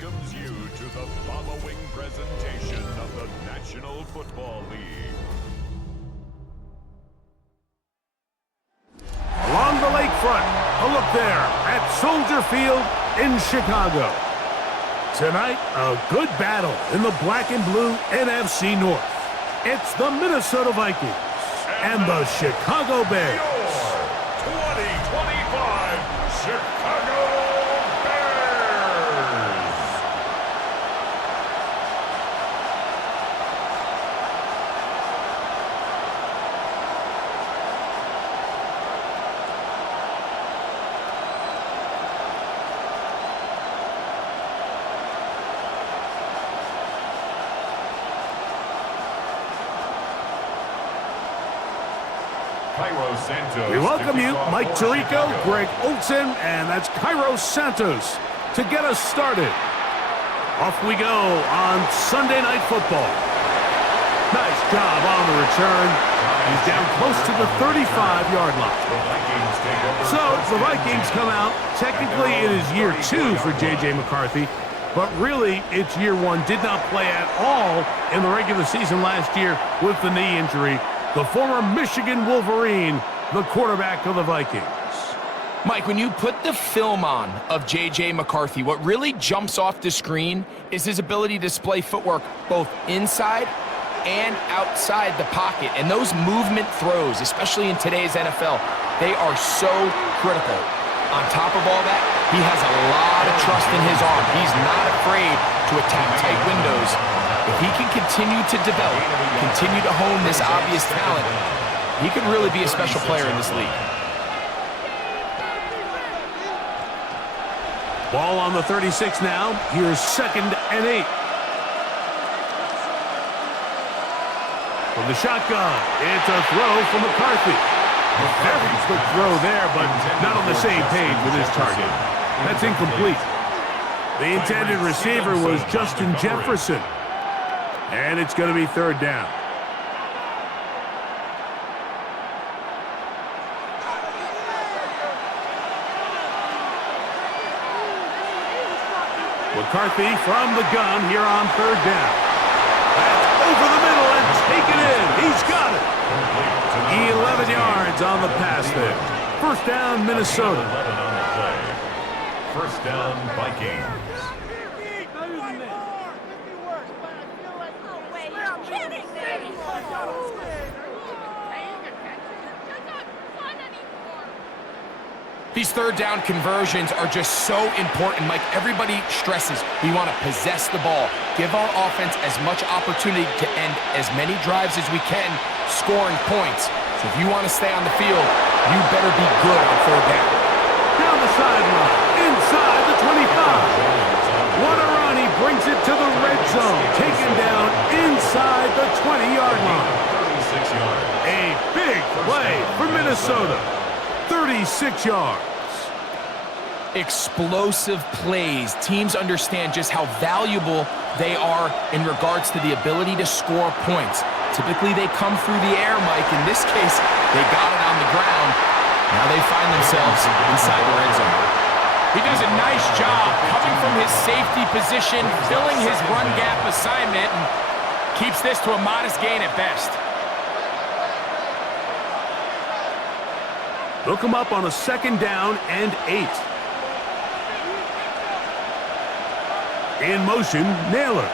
welcomes you to the following presentation of the National Football League. Along the lakefront, a look there at Soldier Field in Chicago. Tonight, a good battle in the black and blue NFC North. It's the Minnesota Vikings and the Chicago Bears. Your 2025 Chicago Bears. We welcome you, Mike Tirico, Greg Olson, and that's Cairo Santos to get us started. Off we go on Sunday Night Football. Nice job on the return. He's down close to the 35-yard line. So the Vikings come out. Technically, it is year 2 for J.J. McCarthy, but really, it's year 1. Did not play at all in the regular season last year with the knee injury. The former Michigan Wolverine, the quarterback of the Vikings. Mike, when you put the film on of J.J. McCarthy, what really jumps off the screen is his ability to display footwork both inside and outside the pocket. And those movement throws, especially in today's NFL, they are so critical. On top of all that, he has a lot of trust in his arm. He's not afraid to attack tight windows. If he can continue to develop, continue to hone this obvious talent, he could really be a special player in this league. Ball on the 36 now. Here's 2nd and 8. From the shotgun, it's a throw from McCarthy. A very quick throw there, but not on the same page with his target. That's incomplete. The intended receiver was Justin Jefferson. And it's going to be 3rd down. McCarthy from the gun here on 3rd down. That's over the middle and taken in. He's got it. 11 yards on the pass there. 1st down, Minnesota. 1st down, Vikings. These 3rd down conversions are just so important, Mike. Everybody stresses we want to possess the ball, give our offense as much opportunity to end as many drives as we can, scoring points. So if you want to stay on the field, you better be good on 3rd down. Down the sideline, inside the 25. What a run, he brings it to the red zone, taken down inside the 20-yard line. 36 yards. A big play for Minnesota. 36 yards. Explosive plays. Teams understand just how valuable they are in regards to the ability to score points. Typically, they come through the air, Mike. In this case, they got it on the ground. Now they find themselves inside the red zone. He does a nice job coming from his safety position, filling his run gap assignment, and keeps this to a modest gain at best. They'll come up on a 2nd down and 8. In motion, Naylor.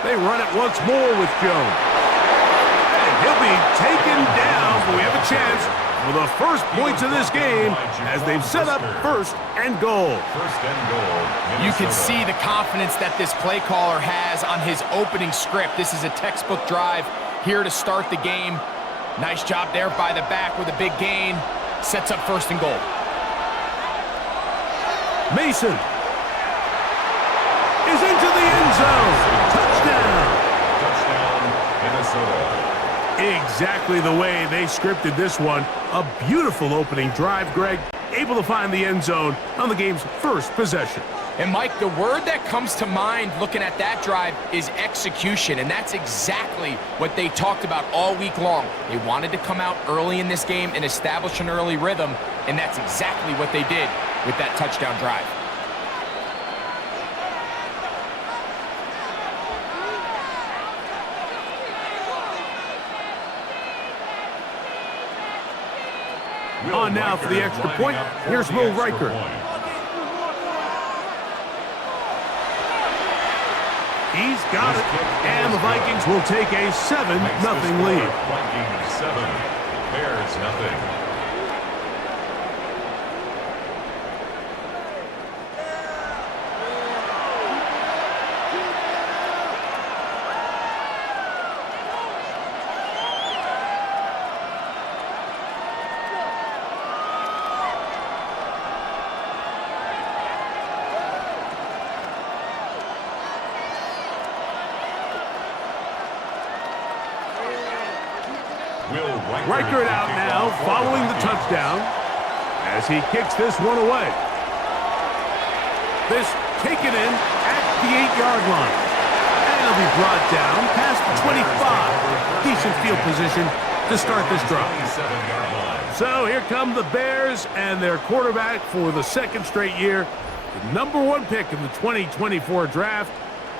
They run it once more with Jones. And he'll be taken down, but we have a chance for the first points of this game as they've set up 1st and goal. 1st and goal. You can see the confidence that this play caller has on his opening script. This is a textbook drive here to start the game. Nice job there by the back with a big gain. Sets up 1st and goal. Mason is into the end zone. Touchdown. Touchdown, Minnesota. Exactly the way they scripted this one. A beautiful opening drive, Greg. Able to find the end zone on the game's 1st possession. And Mike, the word that comes to mind looking at that drive is execution, and that's exactly what they talked about all week long. They wanted to come out early in this game and establish an early rhythm, and that's exactly what they did. with that touchdown drive. On now for the extra point. Here's Will Riker. He's got it. And the Vikings will take a 7-0 lead. Vikings 7, Bears nothing. Riker it out now, following the touchdown, as he kicks this one away. This taken in at the 8-yard line. And it'll be brought down past the 25. Decent field position to start this drive. So here come the Bears and their quarterback for the second straight year. The number 1 pick in the 2024 draft,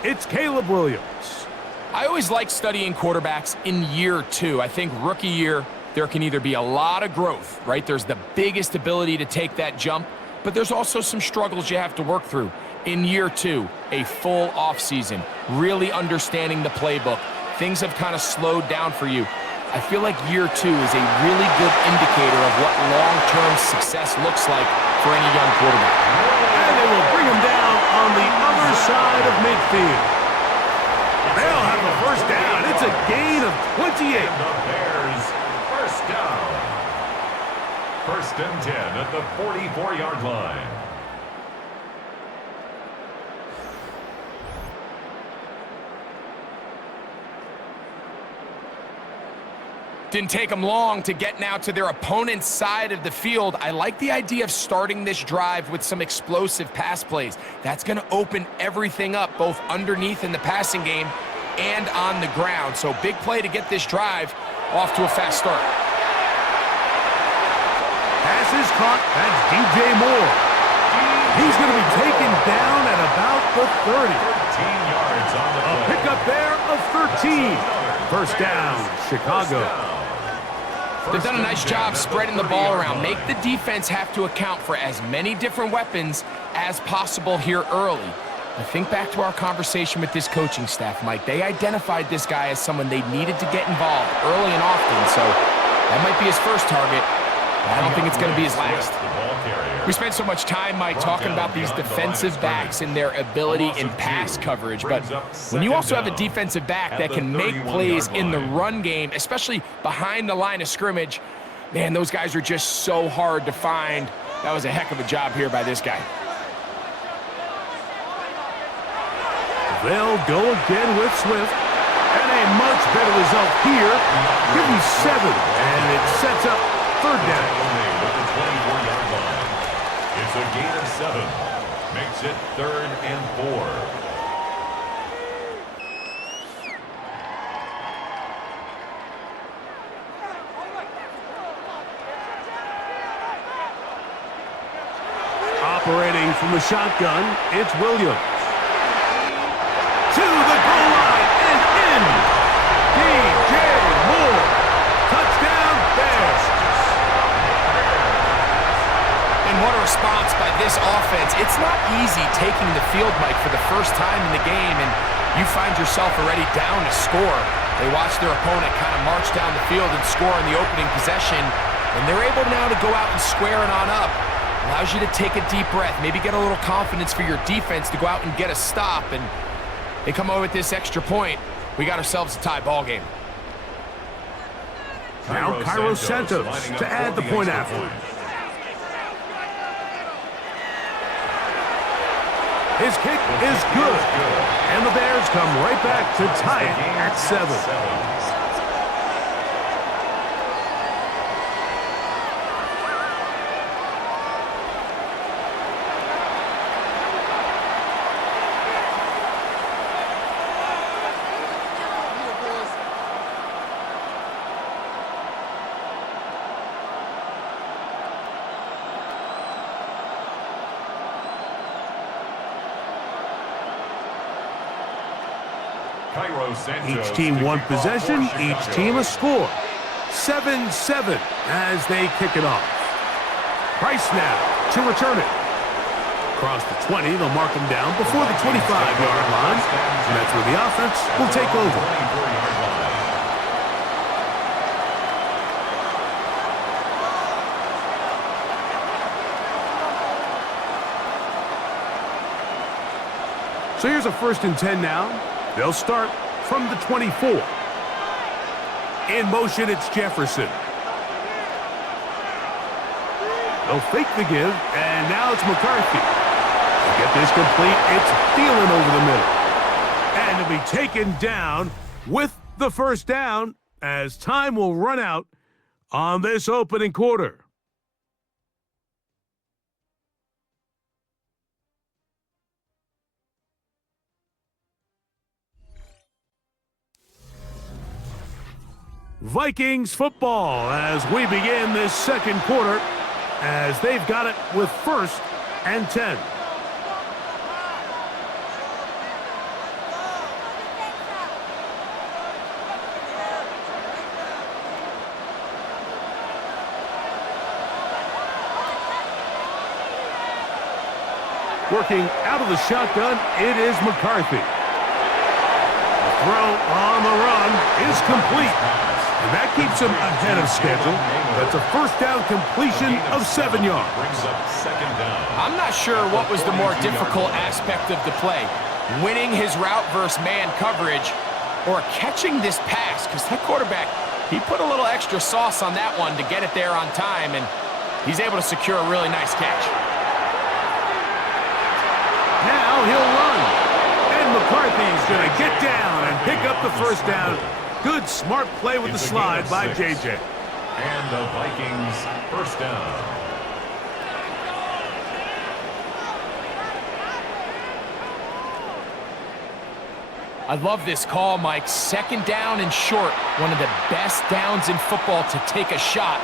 it's Caleb Williams. I always like studying quarterbacks in year 2. I think rookie year, there can either be a lot of growth, right? There's the biggest ability to take that jump, but there's also some struggles you have to work through. In year 2, a full offseason, really understanding the playbook. Things have kind of slowed down for you. I feel like year 2 is a really good indicator of what long-term success looks like for any young quarterback. And they will bring him down on the other side of midfield. They'll have a first down. It's a gain of 28. The Bears, first down. 1st and 10 at the 44-yard line. Didn't take them long to get now to their opponent's side of the field. I like the idea of starting this drive with some explosive pass plays. That's going to open everything up, both underneath in the passing game and on the ground. So big play to get this drive off to a fast start. Pass is caught. That's DJ Moore. He's going to be taken down at about the 30. 13 yards on the play. A pickup there of 13. First down, Chicago. They've done a nice job spreading the ball around. Make the defense have to account for as many different weapons as possible here early. I think back to our conversation with this coaching staff, Mike. They identified this guy as someone they needed to get involved early and often, so that might be his first target. I don't think it's going to be his last. We spent so much time, Mike, talking about these defensive backs and their ability in pass coverage, but when you also have a defensive back that can make plays in the run game, especially behind the line of scrimmage, man, those guys are just so hard to find. That was a heck of a job here by this guy. They'll go again with Swift, and a much better result here. Give him 7, and it sets up 3rd down. With the 24-yard line. It's a gain of 7. Makes it 3rd and 4. Operating from the shotgun, it's Williams. To the goal line and in. DJ Moore. Touchdown, Bears. And what a response by this offense. It's not easy taking the field, Mike, for the first time in the game, and you find yourself already down to score. They watch their opponent kind of march down the field and score in the opening possession, and they're able now to go out and square it on up. Allows you to take a deep breath, maybe get a little confidence for your defense to go out and get a stop, and they come over with this extra point. We got ourselves a tie ball game. Now Cairo Santos to add the point after. His kick is good. And the Bears come right back to tie it at 7. Each team one possession, each team a score. 7-7 as they kick it off. Price now to return it. Across the 20, they'll mark him down before the 25-yard line. And that's where the offense will take over. So here's a 1st and 10 now. They'll start from the 24. In motion, it's Jefferson. They'll fake the give, and now it's McCarthy. To get this complete, it's Thielen over the middle. And to be taken down with the 1st down as time will run out on this opening quarter. Vikings football as we begin this 2nd quarter as they've got it with 1st and 10. Working out of the shotgun, it is McCarthy. The throw on the run is complete. And that keeps him ahead of schedule. That's a 1st down completion of 7 yards. I'm not sure what was the more difficult aspect of the play, winning his route versus man coverage or catching this pass, because that quarterback, he put a little extra sauce on that one to get it there on time, and he's able to secure a really nice catch. Now he'll run, and McCarthy's going to get down and pick up the 1st down. Good, smart play with the slide by J.J. And the Vikings 1st down. I love this call, Mike. 2nd down and short. One of the best downs in football to take a shot.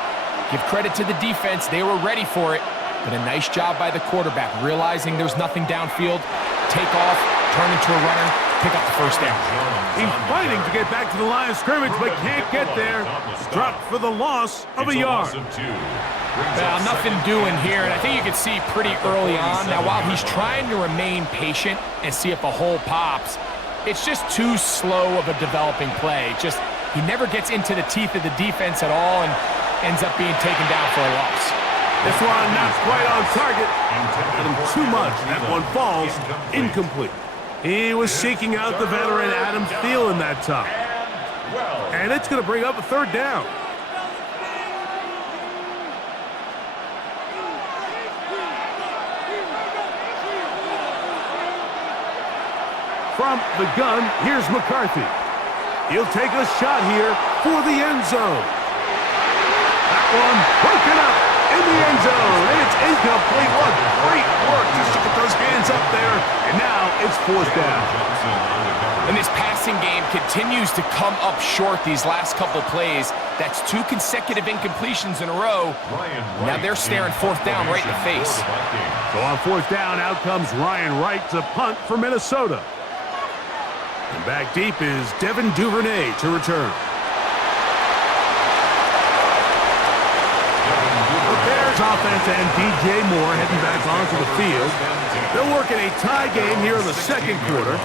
Give credit to the defense. They were ready for it. But a nice job by the quarterback, realizing there's nothing downfield. Take off, turn into a runner, pick up the 1st down. He's fighting to get back to the line of scrimmage, but can't get there. Dropped for the loss of a yard. Well, nothing doing here, and I think you can see pretty early on. Now, while he's trying to remain patient and see if a hole pops, it's just too slow of a developing play. He never gets into the teeth of the defense at all and ends up being taken down for a loss. This one not quite on target. Got him too much. That one falls incomplete. He was seeking out the veteran Adam Thielen that time. And it's going to bring up a 3rd down. From the gun, here's McCarthy. He'll take a shot here for the end zone. That one broken up in the end zone, and it's incomplete. What great work just to get those hands up there, and now it's 4th down. And this passing game continues to come up short these last couple plays. That's 2 consecutive incompletions in a row. Now they're staring 4th down right in the face. So on 4th down, out comes Ryan Wright to punt for Minnesota. And back deep is Devin Duvernay to return. Offense and DJ Moore heading back onto the field. They'll work in a tie game here in the 2nd quarter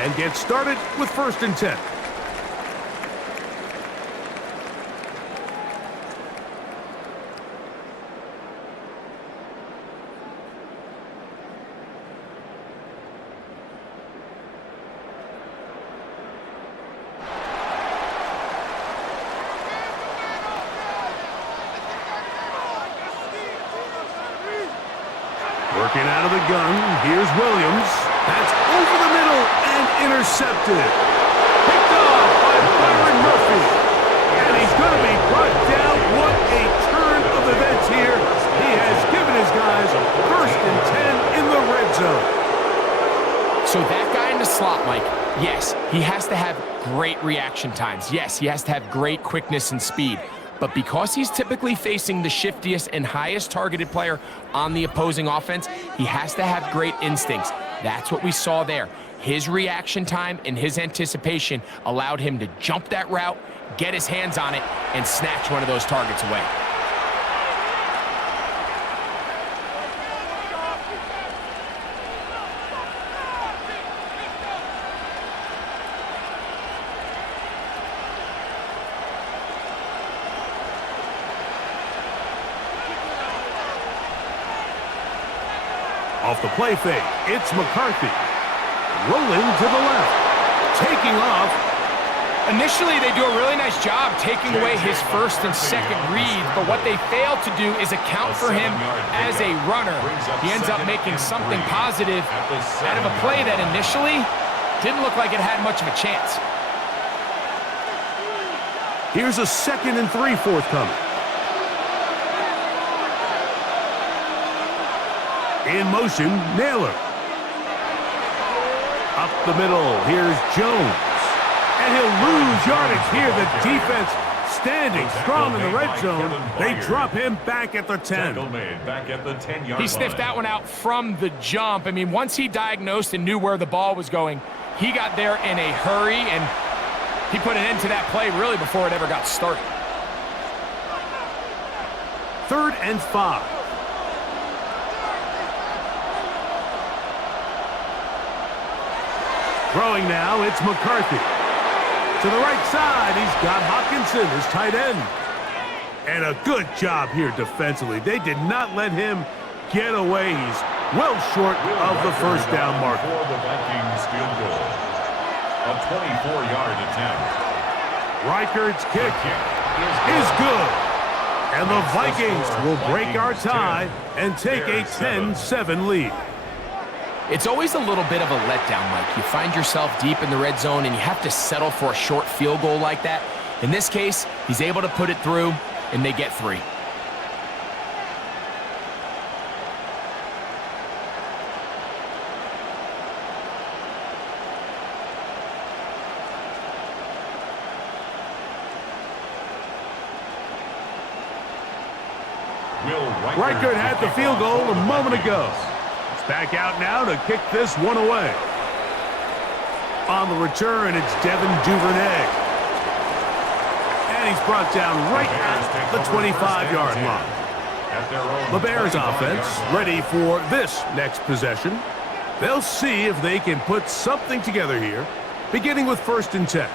and get started with 1st and 10. Working out of the gun, here's Williams. That's over the middle and intercepted. Picked off by Byron Murphy. And he's going to be brought down. What a turn of events here. He has given his guys 1st and 10 in the red zone. So that guy in the slot, Mike, yes, he has to have great reaction times. Yes, he has to have great quickness and speed. But because he's typically facing the shiftiest and highest targeted player on the opposing offense, he has to have great instincts. That's what we saw there. His reaction time and his anticipation allowed him to jump that route, get his hands on it, and snatch one of those targets away. Off the play fake, it's McCarthy. Rolling to the left. Taking off. Initially, they do a really nice job taking away his first and second read, but what they fail to do is account for him as a runner. He ends up making something positive out of a play that initially didn't look like it had much of a chance. Here's a 2nd and 3 forthcoming. In motion, Naylor. Up the middle, here's Jones. And he'll lose yardage here. The defense standing strong in the red zone. They drop him back at the 10. He sniffed that one out from the jump. I mean, once he diagnosed and knew where the ball was going, he got there in a hurry, and he put an end to that play really before it ever got started. 3rd and 5. Throwing now, it's McCarthy. To the right side, he's got Hockenson, his tight end. And a good job here defensively. They did not let him get away. He's well short of the first down marker. For the Vikings field goal. A 24-yard attempt. Reichard's kick is good. And the Vikings will break our tie and take a 10-7 lead. It's always a little bit of a letdown, Mike. You find yourself deep in the red zone and you have to settle for a short field goal like that. In this case, he's able to put it through, and they get 3. Reichard had the field goal a moment ago. Back out now to kick this one away. On the return, it's Devin Duvernay. And he's brought down right at the 25-yard line. The Bears offense ready for this next possession. They'll see if they can put something together here, beginning with 1st and 10.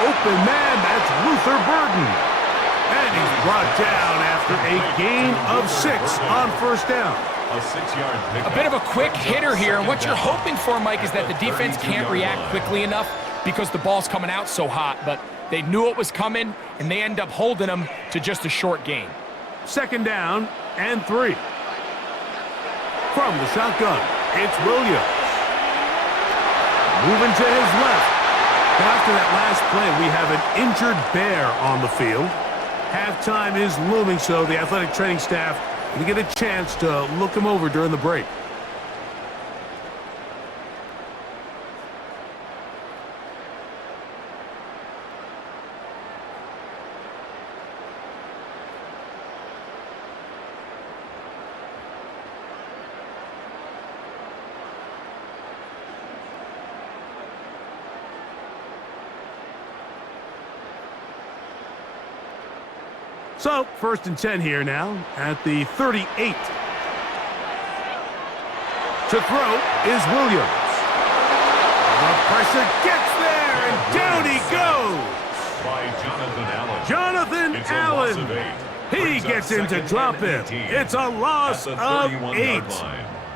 Open man, that's Luther Burden. And he's brought down after a gain of 6 on 1st down. A 6-yard pickup. A bit of a quick hitter here, and what you're hoping for, Mike, is that the defense can't react quickly enough because the ball's coming out so hot, but they knew it was coming, and they end up holding them to just a short gain. 2nd down and 3. From the shotgun, it's Williams. Moving to his left. After that last play, we have an injured Bear on the field. Halftime is looming, so the athletic training staff will get a chance to look him over during the break. So, 1st and 10 here now at the 38. To throw is Williams. The pressure gets there, and down he goes. By Jonathan Allen. He gets in to drop him. It's a loss of 8.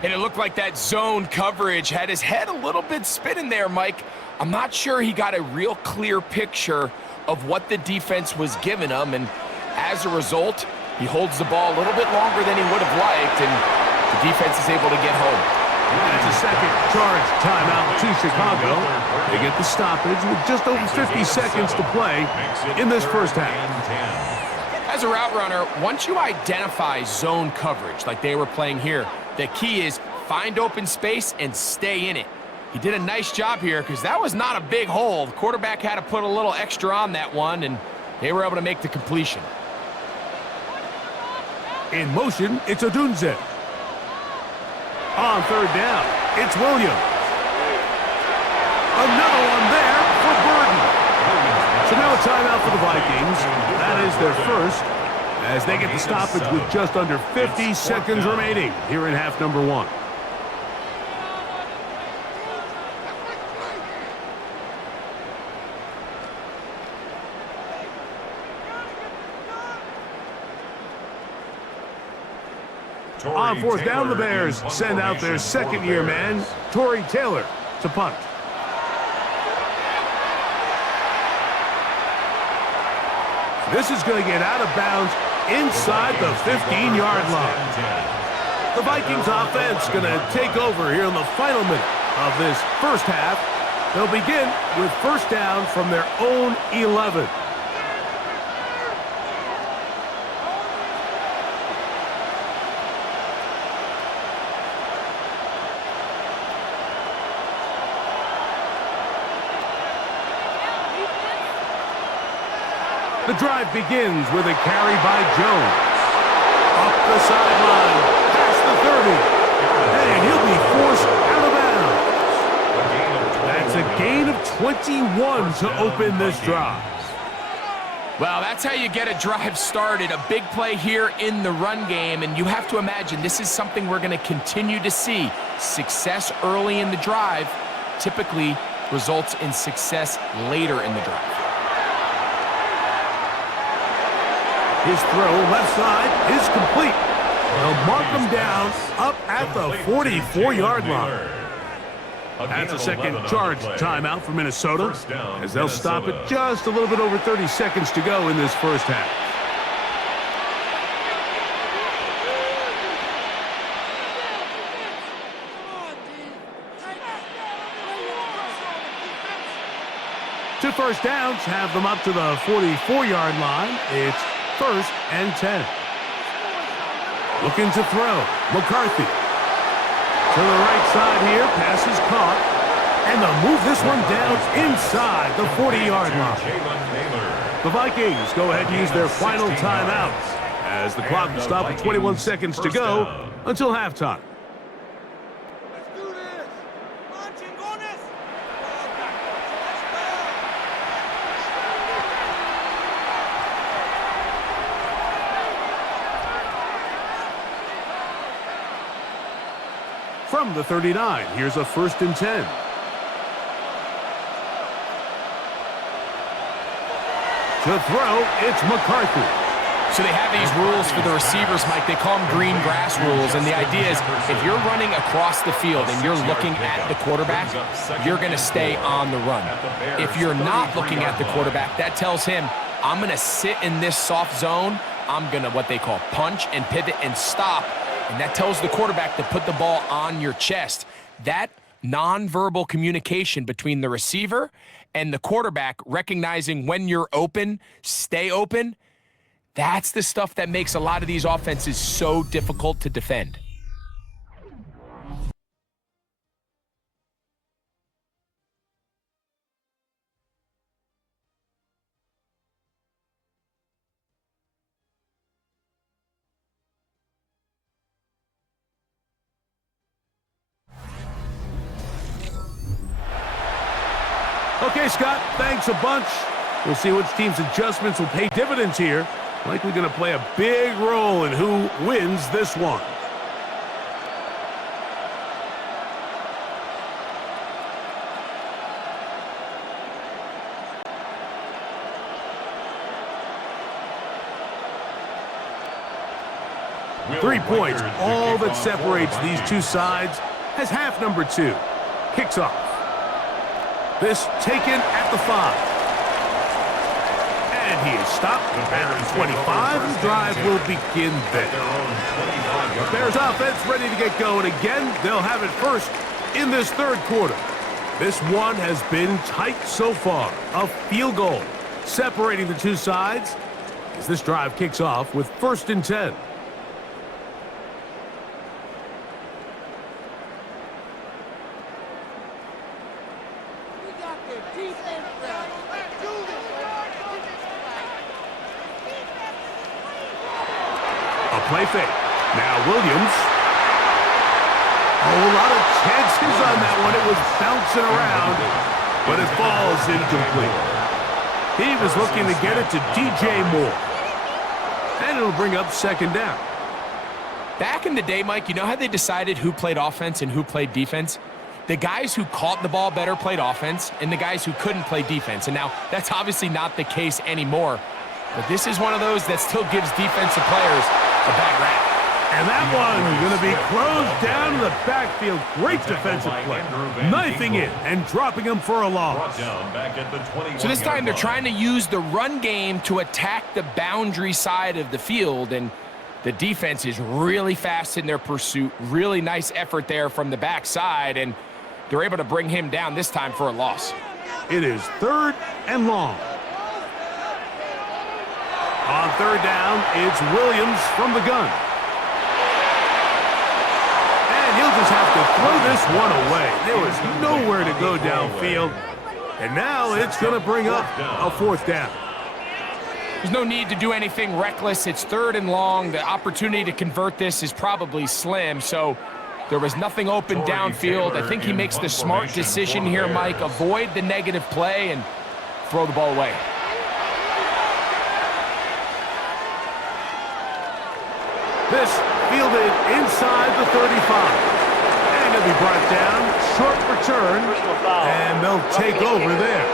And it looked like that zone coverage had his head a little bit spinning there, Mike. I'm not sure he got a real clear picture of what the defense was giving him, and as a result, he holds the ball a little bit longer than he would have liked, and the defense is able to get home. That's a second charge timeout to Chicago. They get the stoppage with just over 50 seconds to play in this first half. As a route runner, once you identify zone coverage like they were playing here, the key is find open space and stay in it. He did a nice job here because that was not a big hole. The quarterback had to put a little extra on that one, and they were able to make the completion. In motion, it's Odunze. On third down, it's Williams. Another one there for Burden. So now a timeout for the Vikings. That is their first, as they get the stoppage with just under 50 seconds remaining here in half number one. On fourth down, the Bears send out their second-year man, Tory Taylor, to punt. This is going to get out of bounds inside the 15-yard line. The Vikings offense going to take over here in the final minute of this first half. They'll begin with first down from their own 11. The drive begins with a carry by Jones. Up the sideline, past the 30. And he'll be forced out of bounds. That's a gain of 21 to open this drive. Well, that's how you get a drive started. A big play here in the run game, and you have to imagine this is something we're going to continue to see. Success early in the drive typically results in success later in the drive. His throw left side is complete. They'll mark him down up at the 44-yard line. That's a second charge timeout for Minnesota, as they'll stop it just a little bit over 30 seconds to go in this first half. Two first downs have them up to the 44-yard line. It's first and 10. Looking to throw. McCarthy. To the right side here. Pass is caught. And they'll move this one down inside the 40-yard line. The Vikings go ahead and use their final timeout as the clock will stop at 21 seconds to go until halftime. From the 39, here's a first and 10. To throw, it's McCarthy. So they have these rules for the receivers, Mike. They call them green grass rules, and the idea is if you're running across the field and you're looking at the quarterback, you're going to stay on the run. If you're not looking at the quarterback, that tells him, I'm going to sit in this soft zone. I'm going to what they call punch and pivot and stop. And that tells the quarterback to put the ball on your chest. That nonverbal communication between the receiver and the quarterback, recognizing when you're open, stay open, that's the stuff that makes a lot of these offenses so difficult to defend. Okay, Scott, thanks a bunch. We'll see which team's adjustments will pay dividends here. Likely going to play a big role in who wins this one. Three points, all that separates these two sides, as half number two kicks off. This taken at the 5. And he is stopped at the 25. The drive will begin there. The Bears offense ready to get going again. They'll have it first in this third quarter. This one has been tight so far. A field goal separating the two sides. as this drive kicks off with 1st and 10. A play fake. Now Williams. Oh, a lot of chances on that one. It was bouncing around, but it falls incomplete. He was looking to get it to DJ Moore. And it'll bring up 2nd down. Back in the day, Mike, you know how they decided who played offense and who played defense? The guys who caught the ball better played offense, and the guys who couldn't play defense. And now, that's obviously not the case anymore. But this is one of those that still gives defensive players a bad rap. And that one going to be closed down in the backfield. Great defensive play. Knifing it and dropping him for a loss. So this time they're trying to use the run game to attack the boundary side of the field, and the defense is really fast in their pursuit. Really nice effort there from the backside, and they're able to bring him down this time for a loss. It is 3rd and long. On 3rd down, it's Williams from the gun. And he'll just have to throw this one away. There was nowhere to go downfield. And now it's going to bring up a 4th down. There's no need to do anything reckless. It's 3rd and long. The opportunity to convert this is probably slim, so there was nothing open downfield. I think he makes the smart decision here, Mike. Avoid the negative play and throw the ball away. This fielded inside the 35. And it'll be brought down. Short return. And they'll take over there.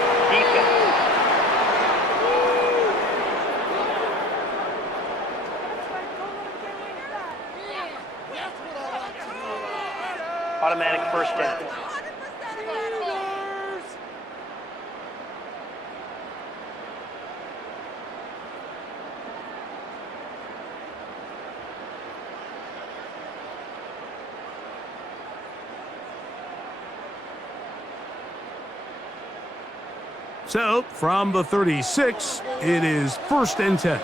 Automatic 1st down. So, from the 36, it is 1st and 10.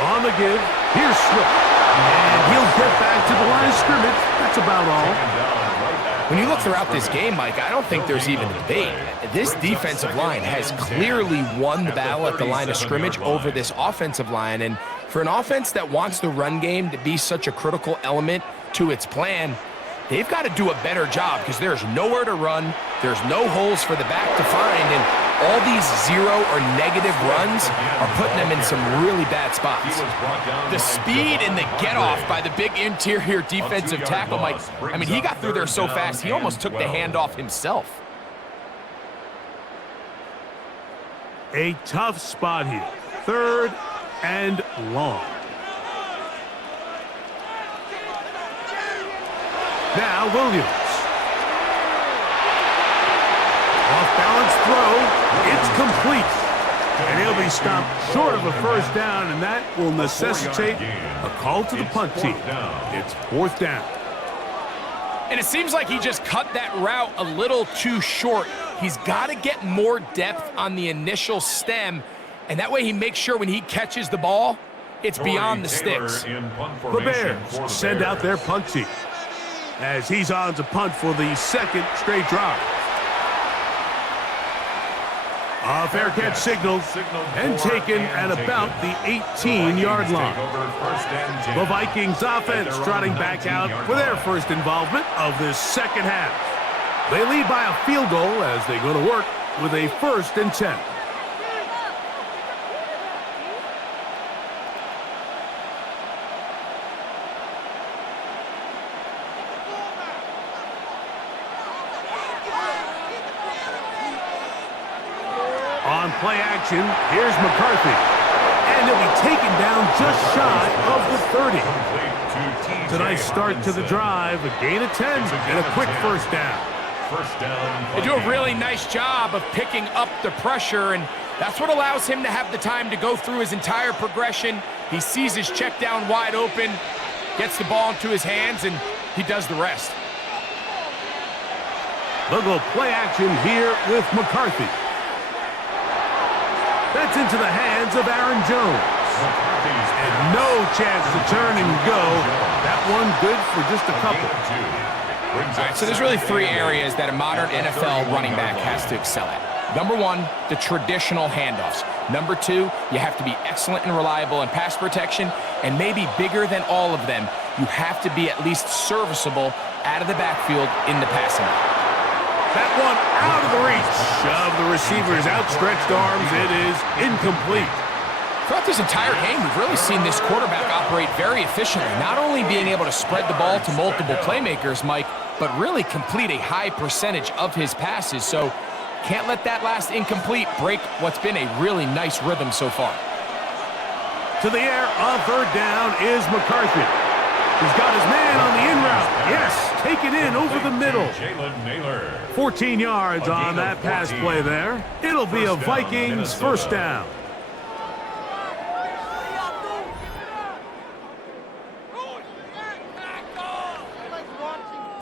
On the give, here's Swift. And he'll get back to the line of scrimmage. That's about all. When you look throughout this game, Mike, I don't think there's even a debate. This defensive line has clearly won the battle at the line of scrimmage over this offensive line. And for an offense that wants the run game to be such a critical element to its plan, they've got to do a better job because there's nowhere to run, there's no holes for the back to find, and all these 0 or negative runs are putting them in some really bad spots. The speed and the get-off by the big interior defensive tackle, Mike, I mean, he got through there so fast, he almost took the handoff himself. A tough spot here. 3rd and long. Now Williams. Off-balance throw. It's complete. And he'll be stopped short of a 1st down, and that will necessitate a call to the punt team. It's 4th down. And it seems like he just cut that route a little too short. He's got to get more depth on the initial stem, and that way he makes sure when he catches the ball, it's beyond the sticks. The Bears send out their punt team, as he's on to punt for the 2nd straight drive. A fair catch signaled and taken at about the 18-yard line. The Vikings offense trotting back out for their first involvement of this 2nd half. They lead by a field goal as they go to work with a 1st and 10. On play action, here's McCarthy. And he'll be taken down just shy of the 30. It's a nice start to the drive, a gain of 10, and a quick 1st down. They do a really nice job of picking up the pressure, and that's what allows him to have the time to go through his entire progression. He sees his check down wide open, gets the ball into his hands, and he does the rest. They'll go play action here with McCarthy. That's into the hands of Aaron Jones. And no chance to turn and go. That one good for just a couple. All right, so there's really three areas that a modern NFL running back has to excel at. Number one, the traditional handoffs. Number two, you have to be excellent and reliable in pass protection. And maybe bigger than all of them, you have to be at least serviceable out of the backfield in the passing game. That one out of the reach of the receiver's outstretched arms. It is incomplete. Throughout this entire game, we've really seen this quarterback operate very efficiently, not only being able to spread the ball to multiple playmakers, Mike, but really complete a high percentage of his passes. So can't let that last incomplete break what's been a really nice rhythm so far. To the air on third down is McCarthy. He's got his man on the in route. Yes, take it in over the middle. 14 yards on that pass play there. It'll be a Vikings first down.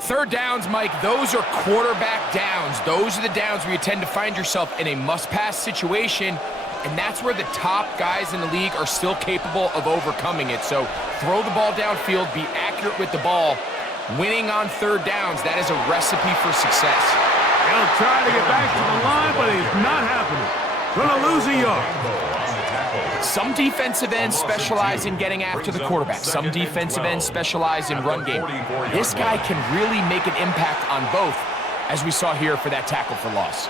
Third downs, Mike, those are quarterback downs. Those are the downs where you tend to find yourself in a must-pass situation, and that's where the top guys in the league are still capable of overcoming it. So throw the ball downfield, be accurate with the ball. Winning on third downs, that is a recipe for success. He'll try to get back to the line, but it's not happening. Gonna lose a yard. Some defensive ends specialize in getting after the quarterback. Some defensive ends specialize in run game. This guy can really make an impact on both, as we saw here for that tackle for loss.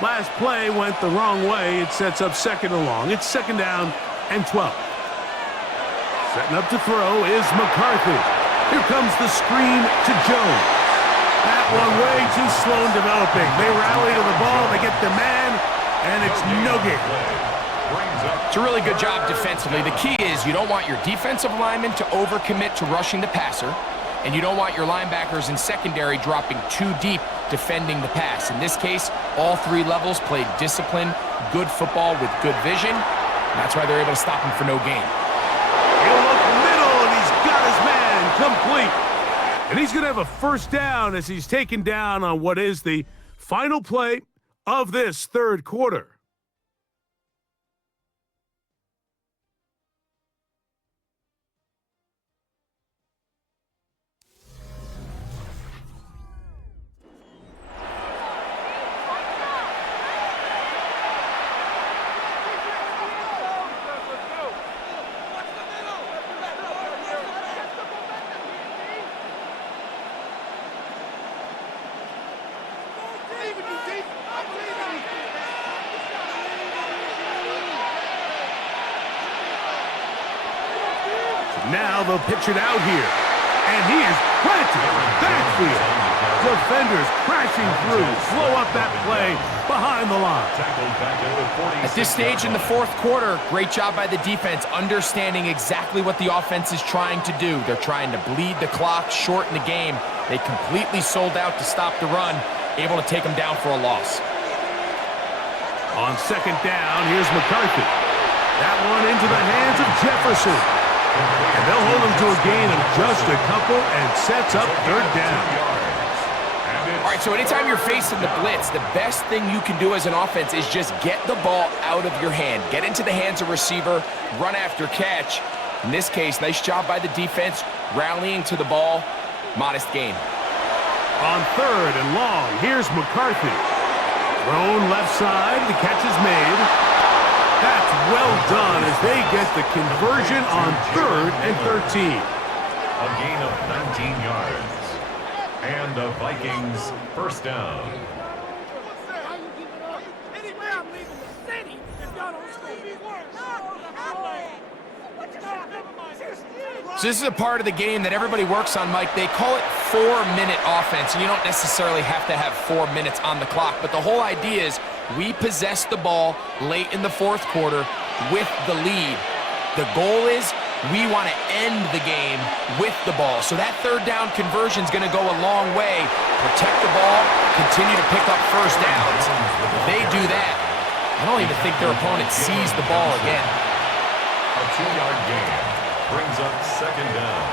Last play went the wrong way. It sets up second and long. It's second down and 12. Setting up to throw is McCarthy. Here comes the screen to Jones. That one way too slow in developing. They rally to the ball, they get the man, and it's no gain. It's a really good job defensively. The key is you don't want your defensive linemen to overcommit to rushing the passer, and you don't want your linebackers in secondary dropping too deep defending the pass. In this case, all three levels played disciplined, good football with good vision. And that's why they're able to stop him for no gain. He'll look middle, and he's got his man complete. And he's going to have a first down as he's taken down on what is the final play of this third quarter. Now they'll pitch it out here. And he is planted in the backfield. Defenders crashing through. Slow up that play behind the line. At this stage in the fourth quarter, great job by the defense, understanding exactly what the offense is trying to do. They're trying to bleed the clock, shorten the game. They completely sold out to stop the run, able to take them down for a loss. On second down, here's McCarthy. That one into the hands of Jefferson. And they'll hold him to a gain of just a couple and sets up third down. All right, so anytime you're facing the blitz, the best thing you can do as an offense is just get the ball out of your hand. Get into the hands of receiver, run after catch. In this case, nice job by the defense, rallying to the ball. Modest gain. On third and long, here's McCarthy. Thrown left side, the catch is made. That's well done as they get the conversion on third and 13. A gain of 19 yards. And the Vikings first down. So this is a part of the game that everybody works on, Mike. They call it 4-minute offense, and you don't necessarily have to have 4 minutes on the clock, but the whole idea is we possess the ball late in the fourth quarter with the lead. The goal is we want to end the game with the ball. So that third down conversion is going to go a long way. Protect the ball, continue to pick up first downs. If they do that, I don't even think their opponent sees the ball again. A 2-yard gain brings up second down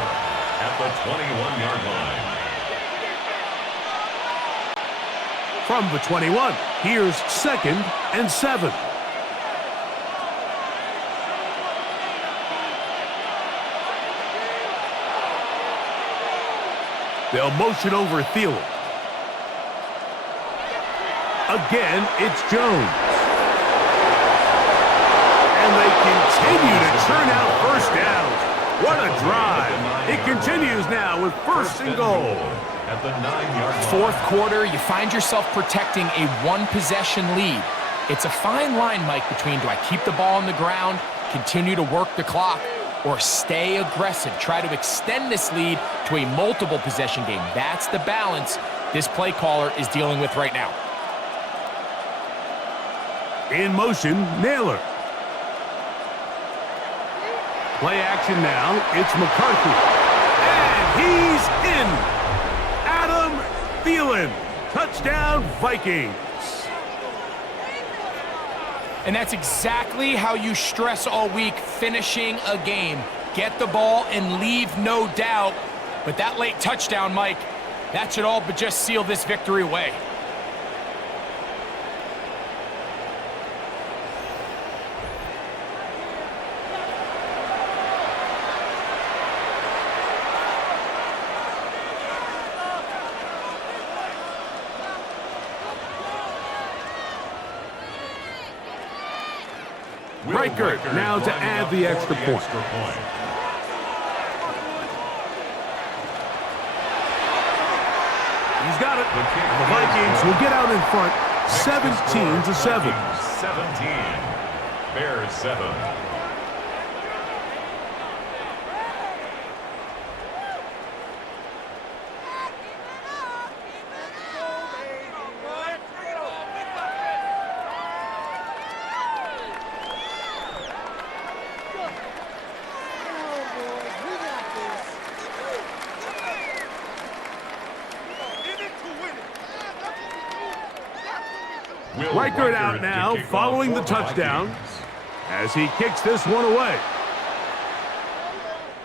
at the 21-yard line. From the 21, here's second and 7. They'll motion over Thielen. Again, it's Jones. And they continue to churn out first downs. What a drive. It continues now with first and goal. At the 9-yard line. Fourth quarter, you find yourself protecting a one-possession lead. It's a fine line, Mike, between do I keep the ball on the ground, continue to work the clock, or stay aggressive, try to extend this lead to a multiple possession game. That's the balance this play caller is dealing with right now. In motion, Naylor. Play action now, it's McCarthy. And he's in! Adam Thielen. Touchdown, Vikings. And that's exactly how you stress all week, finishing a game. Get the ball and leave no doubt. But that late touchdown, Mike, that should all but just seal this victory away. Riker now to add the extra point. He's got it. The Vikings will get out in front, 17-7. 17. Bears 7. Riker out now, following the touchdown, as he kicks this one away.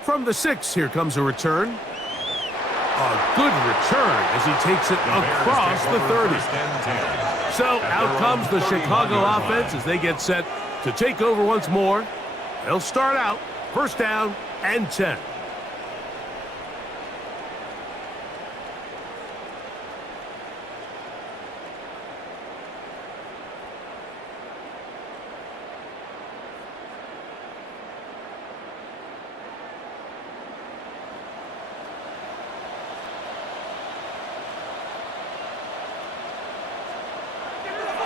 From the 6, here comes a return. A good return as he takes it across the 30. So out comes the Chicago offense as they get set to take over once more. They'll start out, first down and 10.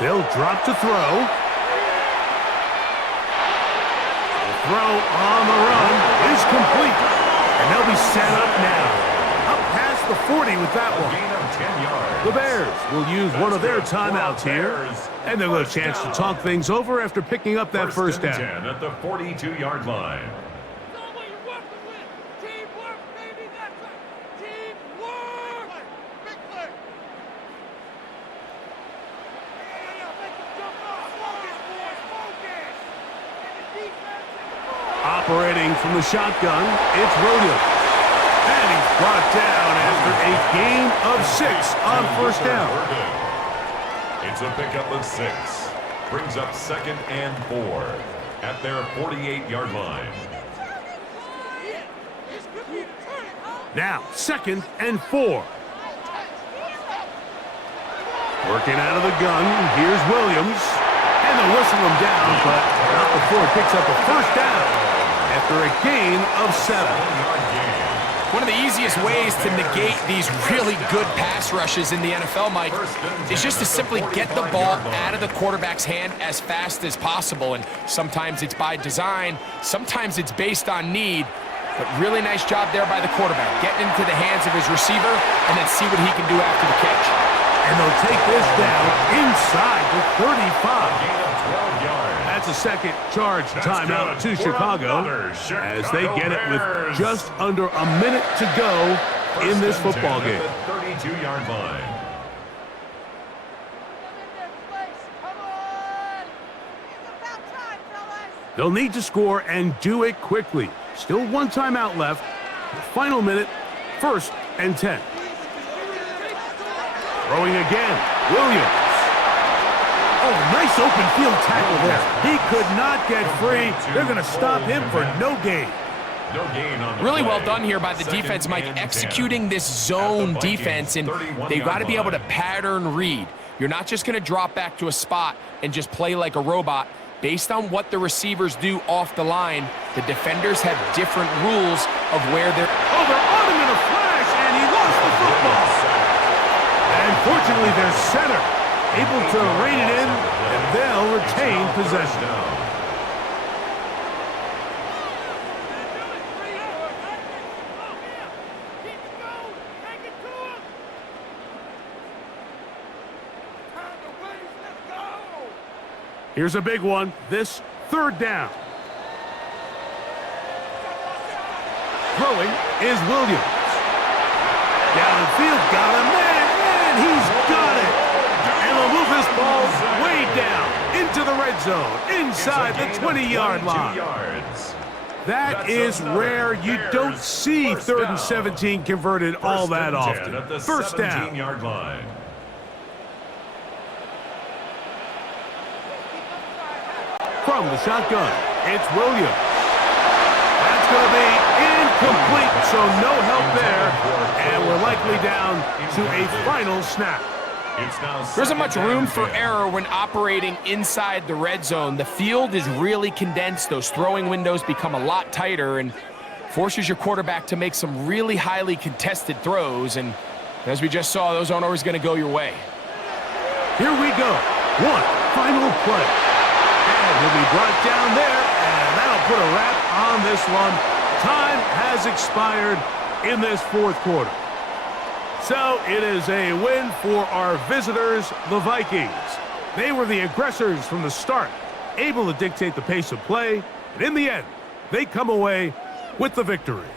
They'll drop to throw. The throw on the run is complete. And they'll be set up now. Up past the 40 with that one. Gain of 10 yards. The Bears will use one of their timeouts here. And they'll have a chance to talk things over after picking up that first down. 10 at the 42-yard line. Operating from the shotgun, it's Williams. And he's brought down after a gain of 6 on first down. It's a pickup of 6. Brings up 2nd and 4 at their 48-yard line. Now, 2nd and 4. Working out of the gun, here's Williams. And they'll whistle him down, but not before it picks up a first down. After a gain of 7. One of the easiest ways to negate these really good pass rushes in the NFL, Mike, is just to simply get the ball out of the quarterback's hand as fast as possible. And sometimes it's by design, sometimes it's based on need. But really nice job there by the quarterback, getting into the hands of his receiver and then see what he can do after the catch. And they'll take this down inside the 35. Gain of 12 yards. That's a second charge timeout to Chicago as they get it with just under a minute to go in this football game. 32-yard line. They'll need to score and do it quickly. Still one timeout left. The final minute, 1st and 10. Throwing again, Williams. Oh, nice open field tackle there. He could not get free. They're going to stop him for no gain. No gain on the Really play. well done here by the Second defense, Mike, and 10. executing this At zone the Vikings' defense, and 31 they've got to be able to line. pattern read. You're not just going to drop back to a spot and just play like a robot. Based on what the receivers do off the line, the defenders have different rules of where they're... Oh, they're on him in a flash, and he lost the football. And fortunately, their center able to rein it in, and they'll retain possession. Here's a big one. This third down. Throwing is Williams. Downfield, got a man, and he's got it. And they'll move this ball way down into the red zone, inside the 20-yard line. That is rare. You don't see 3rd and 17 converted all that often. First down. 17-yard line. From the shotgun, it's Williams. That's going to be incomplete, so no help there. And we're likely down to a final snap. There isn't much room for error when operating inside the red zone. The field is really condensed. Those throwing windows become a lot tighter and forces your quarterback to make some really highly contested throws. And as we just saw, those aren't always going to go your way. Here we go. One final play. And he'll be brought down there, and that'll put a wrap on this one. Time has expired in this fourth quarter. So it is a win for our visitors, the Vikings. They were the aggressors from the start, able to dictate the pace of play, and in the end, they come away with the victory.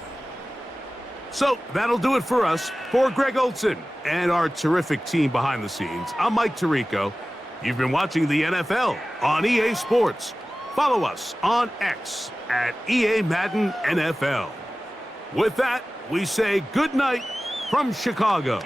So that'll do it for us. For Greg Olsen and our terrific team behind the scenes, I'm Mike Tirico. You've been watching the NFL on EA Sports. Follow us on X at EA Madden NFL. With that, we say good night from Chicago.